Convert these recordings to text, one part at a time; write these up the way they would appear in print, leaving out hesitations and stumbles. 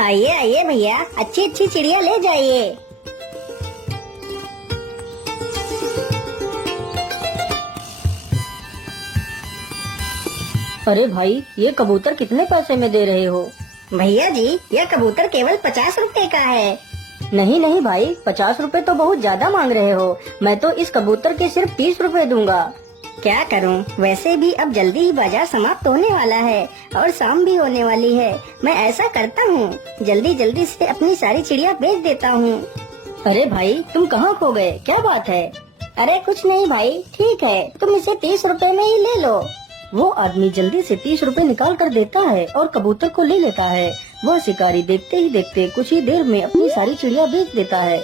आइए आइए भैया, अच्छी अच्छी चिड़िया ले जाइए। अरे भाई, ये कबूतर कितने पैसे में दे रहे हो? भैया जी, यह कबूतर केवल 50 रुपए का है। नहीं नहीं भाई, 50 रुपए तो बहुत ज्यादा मांग रहे हो। मैं तो इस कबूतर के सिर्फ 30 रुपए दूंगा। क्या करूं, वैसे भी अब जल्दी ही बाजार समाप्त होने वाला है और शाम भी होने वाली है। मैं ऐसा करता हूं, जल्दी जल्दी से अपनी सारी चिड़िया बेच देता हूं। अरे भाई, तुम कहाँ खो गए? क्या बात है? अरे कुछ नहीं भाई, ठीक है, तुम इसे 30 रुपए में ही ले लो। वो आदमी जल्दी से 30 रुपए निकाल कर देता है और कबूतर को ले लेता है। वह शिकारी देखते ही देखते कुछ ही देर में अपनी सारी चिड़िया बेच देता है।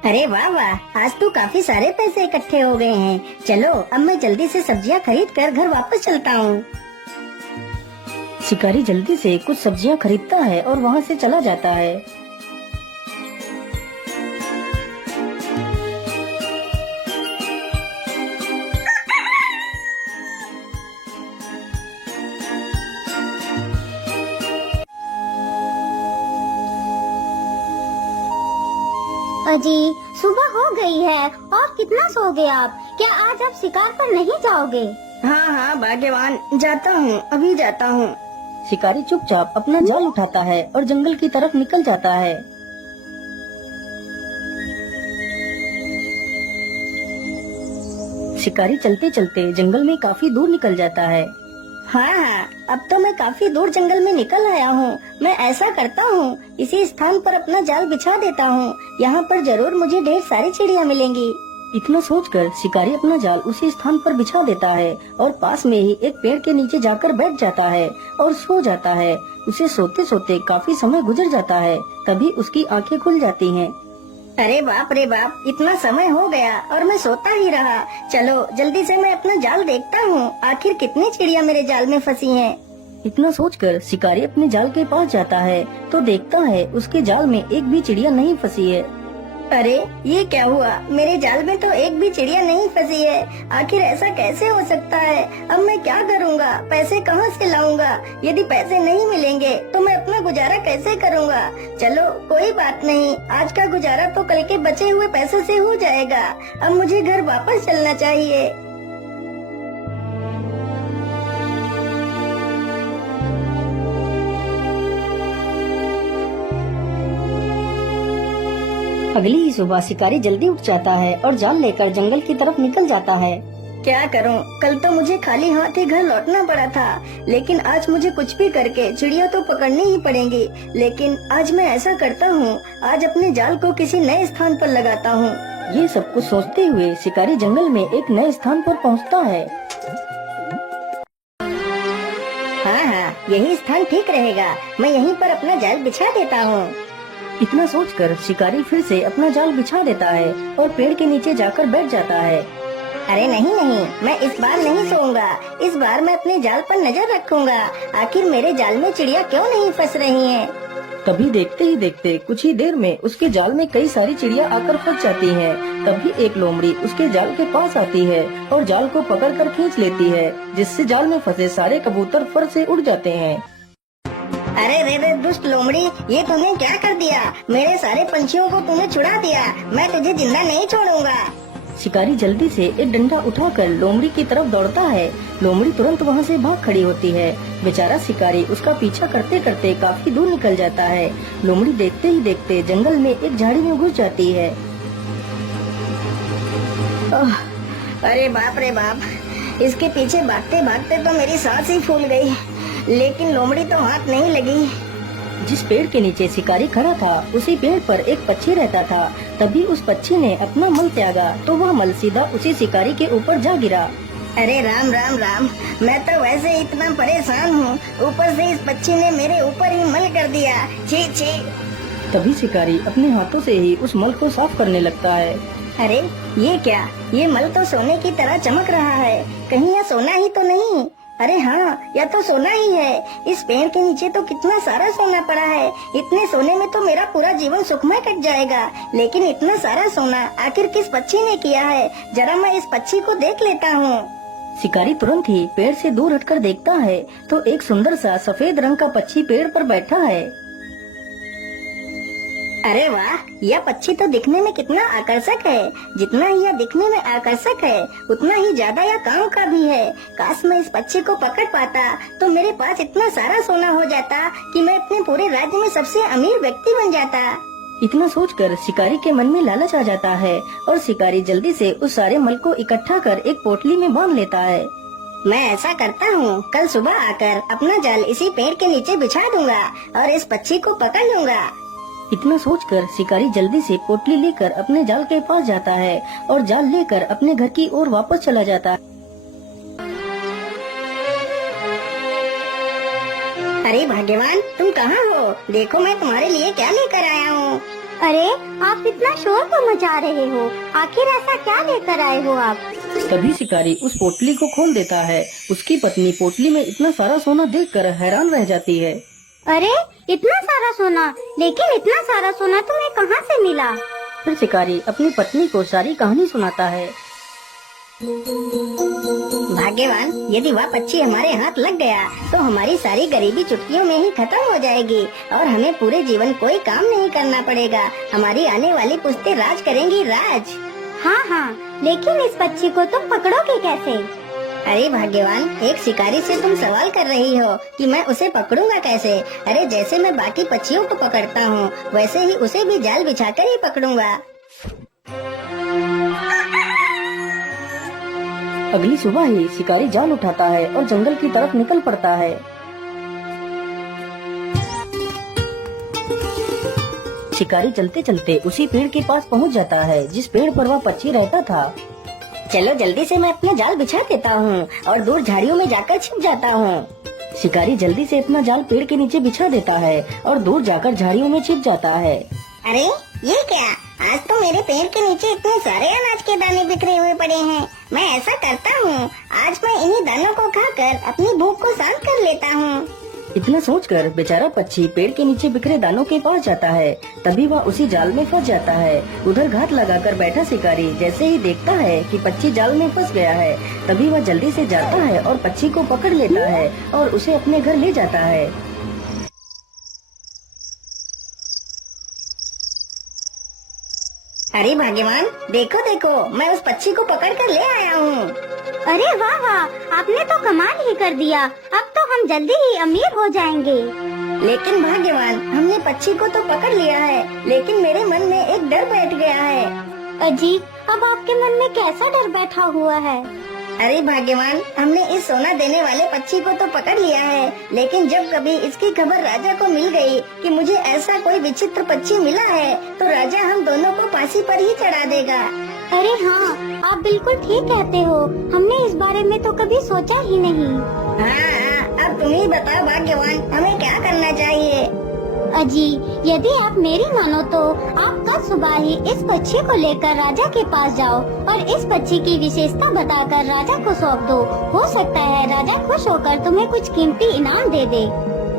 अरे वाह वाह, आज तो काफी सारे पैसे इकट्ठे हो गए हैं। चलो अब मैं जल्दी से सब्जियां खरीद कर घर वापस चलता हूँ। शिकारी जल्दी से कुछ सब्जियां खरीदता है और वहाँ से चला जाता है। अजी, सुबह हो गई है और कितना सोओगे आप? क्या आज आप शिकार पर नहीं जाओगे? हाँ हाँ भाग्यवान, जाता हूँ, अभी जाता हूँ। शिकारी चुपचाप अपना जाल उठाता है और जंगल की तरफ निकल जाता है। शिकारी चलते चलते जंगल में काफी दूर निकल जाता है। हाँ हाँ, अब तो मैं काफी दूर जंगल में निकल आया हूँ। मैं ऐसा करता हूँ, इसी स्थान पर अपना जाल बिछा देता हूँ। यहाँ पर जरूर मुझे ढेर सारी चिड़िया मिलेंगी। इतना सोचकर शिकारी अपना जाल उसी स्थान पर बिछा देता है और पास में ही एक पेड़ के नीचे जाकर बैठ जाता है और सो जाता है। उसे सोते सोते काफी समय गुजर जाता है, तभी उसकी आंखें खुल जाती हैं। अरे बाप रे बाप, इतना समय हो गया और मैं सोता ही रहा। चलो जल्दी से मैं अपना जाल देखता हूँ, आखिर कितनी चिड़िया मेरे जाल में फंसी हैं। इतना सोचकर शिकारी अपने जाल के पास जाता है तो देखता है उसके जाल में एक भी चिड़िया नहीं फंसी है। अरे ये क्या हुआ, मेरे जाल में तो एक भी चिड़िया नहीं फंसी है। आखिर ऐसा कैसे हो सकता है? अब मैं क्या करूँगा? पैसे कहाँ से लाऊंगा? यदि पैसे नहीं मिलेंगे तो मैं अपना गुजारा कैसे करूँगा? चलो कोई बात नहीं, आज का गुजारा तो कल के बचे हुए पैसे से हो जाएगा। अब मुझे घर वापस चलना चाहिए। अगली ही सुबह शिकारी जल्दी उठ जाता है और जाल लेकर जंगल की तरफ निकल जाता है। क्या करूं, कल तो मुझे खाली हाथ ही घर लौटना पड़ा था, लेकिन आज मुझे कुछ भी करके चिड़िया तो पकड़नी ही पड़ेंगी। लेकिन आज मैं ऐसा करता हूं, आज अपने जाल को किसी नए स्थान पर लगाता हूं। ये सब कुछ सोचते हुए शिकारी जंगल में एक नए स्थान पर पहुंचता है। हाँ हाँ, यही स्थान ठीक रहेगा। मैं यहीं पर अपना जाल बिछा देता हूँ। इतना सोचकर शिकारी फिर से अपना जाल बिछा देता है और पेड़ के नीचे जाकर बैठ जाता है। अरे नहीं नहीं, मैं इस बार नहीं सोऊंगा। इस बार मैं अपने जाल पर नजर रखूंगा, आखिर मेरे जाल में चिड़िया क्यों नहीं फंस रही हैं। तभी देखते ही देखते कुछ ही देर में उसके जाल में कई सारी चिड़िया आकर फंस जाती हैं। तभी एक लोमड़ी उसके जाल के पास आती है और जाल को पकड़कर खींच लेती है, जिससे जाल में फंसे सारे कबूतर फर से उड़ जाते हैं। अरे रे रे दुष्ट लोमड़ी, ये तूने क्या कर दिया? मेरे सारे पंछियों को तूने छुड़ा दिया। मैं तुझे जिंदा नहीं छोड़ूंगा। शिकारी जल्दी से एक डंडा उठाकर लोमड़ी की तरफ दौड़ता है। लोमड़ी तुरंत वहाँ से भाग खड़ी होती है। बेचारा शिकारी उसका पीछा करते करते काफी दूर निकल जाता है। लोमड़ी देखते ही देखते जंगल में एक झाड़ी में घुस जाती है। अरे बाप रे बाप, इसके पीछे भागते भागते तो मेरी सांस ही फूल गई, लेकिन लोमड़ी तो हाथ नहीं लगी। जिस पेड़ के नीचे शिकारी खड़ा था, उसी पेड़ पर एक पक्षी रहता था। तभी उस पक्षी ने अपना मल त्यागा तो वह मल सीधा उसी शिकारी के ऊपर जा गिरा। अरे राम राम राम, मैं तो वैसे इतना परेशान हूँ, ऊपर से इस पक्षी ने मेरे ऊपर ही मल कर दिया। छी छी। तभी शिकारी अपने हाथों से ही उस मल को साफ करने लगता है। अरे ये क्या, ये मल तो सोने की तरह चमक रहा है। कहीं यह सोना ही तो नहीं? अरे हाँ, यह तो सोना ही है। इस पेड़ के नीचे तो कितना सारा सोना पड़ा है। इतने सोने में तो मेरा पूरा जीवन सुखमय कट जाएगा। लेकिन इतना सारा सोना आखिर किस पक्षी ने किया है? जरा मैं इस पक्षी को देख लेता हूँ। शिकारी तुरंत ही पेड़ से दूर हटकर देखता है तो एक सुंदर सा सफेद रंग का पक्षी पेड़ पर बैठा है। अरे वाह, यह पक्षी तो दिखने में कितना आकर्षक है। जितना ही यह दिखने में आकर्षक है, उतना ही ज्यादा यह काम का भी है। काश मैं इस पक्षी को पकड़ पाता तो मेरे पास इतना सारा सोना हो जाता कि मैं अपने पूरे राज्य में सबसे अमीर व्यक्ति बन जाता। इतना सोचकर शिकारी के मन में लालच आ जाता है और शिकारी जल्दी से उस सारे मल को इकट्ठा कर एक पोटली में बांध लेता है। मैं ऐसा करता हूँ, कल सुबह आकर अपना जाल इसी पेड़ के नीचे बिछा दूंगा और इस पक्षी को पकड़ लूंगा। इतना सोचकर शिकारी जल्दी से पोटली लेकर अपने जाल के पास जाता है और जाल लेकर अपने घर की ओर वापस चला जाता है। अरे भाग्यवान, तुम कहाँ हो? देखो मैं तुम्हारे लिए क्या लेकर आया हूँ। अरे आप इतना शोर क्यों मचा रहे हो? आखिर ऐसा क्या लेकर आए हो आप? तभी शिकारी उस पोटली को खोल देता है। उसकी पत्नी पोटली में इतना सारा सोना देखकर हैरान रह जाती है। अरे इतना सारा सोना, लेकिन इतना सारा सोना तुम्हें कहाँ से मिला? फिर शिकारी अपनी पत्नी को सारी कहानी सुनाता है। भाग्यवान, यदि वह पक्षी हमारे हाथ लग गया तो हमारी सारी गरीबी चुटकियों में ही खत्म हो जाएगी और हमें पूरे जीवन कोई काम नहीं करना पड़ेगा। हमारी आने वाली पुश्तें राज करेंगी, राज। हाँ हाँ, लेकिन इस पक्षी को तुम पकड़ोगे कैसे? अरे भाग्यवान, एक शिकारी से तुम सवाल कर रही हो कि मैं उसे पकड़ूंगा कैसे? अरे जैसे मैं बाकी पक्षियों को पकड़ता हूँ, वैसे ही उसे भी जाल बिछाकर ही पकड़ूंगा। अगली सुबह ही शिकारी जाल उठाता है और जंगल की तरफ निकल पड़ता है। शिकारी चलते चलते उसी पेड़ के पास पहुंच जाता है जिस पेड़ पर वह पक्षी रहता था। चलो जल्दी से मैं अपना जाल बिछा देता हूँ और दूर झाड़ियों में जाकर छिप जाता हूँ। शिकारी जल्दी से अपना जाल पेड़ के नीचे बिछा देता है और दूर जाकर झाड़ियों में छिप जाता है। अरे ये क्या? आज तो मेरे पेड़ के नीचे इतने सारे अनाज के दाने बिखरे हुए पड़े हैं। मैं ऐसा करता हूँ, आज मैं इन्हीं दानों को खाकर अपनी भूख को शांत कर लेता हूँ। इतना सोचकर बेचारा पक्षी पेड़ के नीचे बिखरे दानों के पास जाता है। तभी वह उसी जाल में फंस जाता है। उधर घात लगाकर बैठा शिकारी जैसे ही देखता है कि पक्षी जाल में फंस गया है, तभी वह जल्दी से जाता है और पक्षी को पकड़ लेता है और उसे अपने घर ले जाता है। अरे भाग्यवान, देखो देखो, मैं उस पक्षी को पकड़ कर ले आया हूँ। अरे वाह वाह, आपने तो कमाल ही कर दिया। अब तो हम जल्दी ही अमीर हो जाएंगे। लेकिन भाग्यवान, हमने पक्षी को तो पकड़ लिया है, लेकिन मेरे मन में एक डर बैठ गया है। अजी, अब आपके मन में कैसा डर बैठा हुआ है? अरे भाग्यवान, हमने इस सोना देने वाले पक्षी को तो पकड़ लिया है, लेकिन जब कभी इसकी खबर राजा को मिल गई कि मुझे ऐसा कोई विचित्र पक्षी मिला है, तो राजा हम दोनों को फांसी पर ही चढ़ा देगा। अरे हाँ, आप बिल्कुल ठीक कहते हो। हमने इस बारे में तो कभी सोचा ही नहीं। हाँ, अब तुम ही बताओ भाग्यवान, हमें क्या करना चाहिए? अजी, यदि आप मेरी मानो तो आप कल सुबह ही इस पक्षी को लेकर राजा के पास जाओ और इस पक्षी की विशेषता बताकर राजा को सौंप दो। हो सकता है राजा खुश होकर तुम्हें कुछ कीमती इनाम दे दे।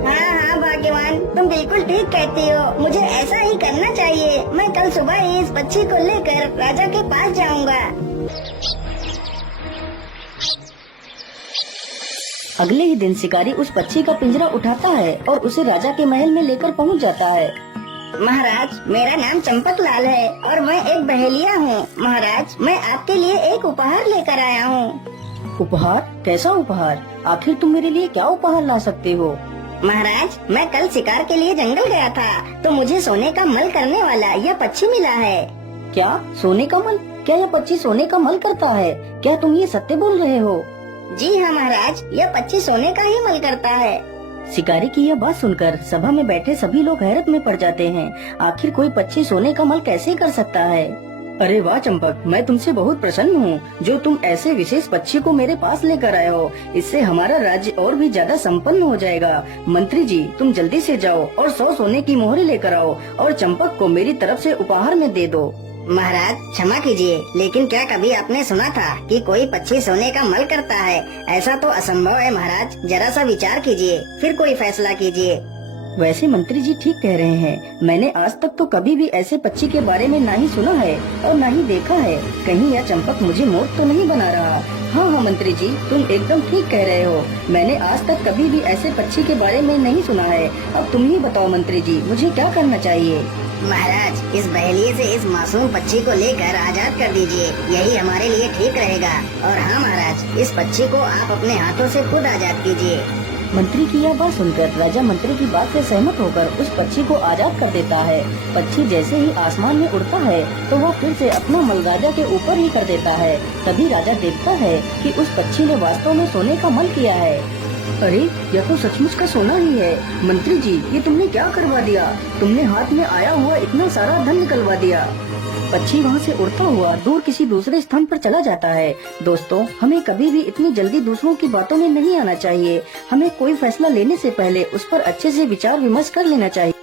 हाँ भाग्यवान, तुम बिल्कुल ठीक कहती हो। मुझे ऐसा ही करना चाहिए। मैं कल सुबह ही इस पक्षी को लेकर राजा के पास जाऊंगा। अगले ही दिन शिकारी उस पक्षी का पिंजरा उठाता है और उसे राजा के महल में लेकर पहुंच जाता है। महाराज, मेरा नाम चंपक लाल है और मैं एक बहेलिया हूँ। महाराज, मैं आपके लिए एक उपहार लेकर आया हूँ। उपहार? कैसा उपहार? आखिर तुम मेरे लिए क्या उपहार ला सकते हो? महाराज, मैं कल शिकार के लिए जंगल गया था तो मुझे सोने का मल करने वाला यह पक्षी मिला है। क्या? सोने का मल? क्या यह पक्षी सोने का मल करता है? क्या तुम ये सत्य बोल रहे हो? जी हाँ महाराज, यह पक्षी सोने का ही मल करता है। शिकारी की यह बात सुनकर सभा में बैठे सभी लोग हैरत में पड़ जाते हैं। आखिर कोई पक्षी सोने का मल कैसे कर सकता है? अरे वाह चंपक, मैं तुमसे बहुत प्रसन्न हूँ जो तुम ऐसे विशेष पक्षी को मेरे पास लेकर आए हो। इससे हमारा राज्य और भी ज्यादा संपन्न हो जाएगा। मंत्री जी, तुम जल्दी से जाओ और 100 सोने की मोहरें लेकर आओ और चंपक को मेरी तरफ से उपहार में दे दो। महाराज क्षमा कीजिए, लेकिन क्या कभी आपने सुना था कि कोई पक्षी सोने का मल करता है? ऐसा तो असंभव है महाराज। जरा सा विचार कीजिए, फिर कोई फैसला कीजिए। वैसे मंत्री जी ठीक कह रहे हैं। मैंने आज तक तो कभी भी ऐसे पक्षी के बारे में ना ही सुना है और ना ही देखा है। कहीं यह चंपक मुझे मूर्ख तो नहीं बना रहा? हाँ हाँ मंत्री जी, तुम एकदम ठीक कह रहे हो। मैंने आज तक कभी भी ऐसे पक्षी के बारे में नहीं सुना है। अब तुम ही बताओ मंत्री जी, मुझे क्या करना चाहिए? महाराज, इस बहेलिए से इस मासूम पक्षी को लेकर आजाद कर दीजिए, यही हमारे लिए ठीक रहेगा। और हाँ महाराज, इस पक्षी को आप अपने हाथों से खुद आजाद कीजिए। मंत्री की यह बात सुनकर राजा मंत्री की बात से सहमत होकर उस पक्षी को आजाद कर देता है। पक्षी जैसे ही आसमान में उड़ता है तो वह फिर से अपना मल राजा के ऊपर ही कर देता है। तभी राजा देखता है कि उस पक्षी ने वास्तव में सोने का मल किया है। अरे, यह तो सचमुच का सोना ही है। मंत्री जी, ये तुमने क्या करवा दिया? तुमने हाथ में आया हुआ इतना सारा धन निकलवा दिया। पक्षी वहाँ से उड़ता हुआ दूर किसी दूसरे स्थान पर चला जाता है। दोस्तों, हमें कभी भी इतनी जल्दी दूसरों की बातों में नहीं आना चाहिए। हमें कोई फैसला लेने से पहले उस पर अच्छे से विचार विमर्श कर लेना चाहिए।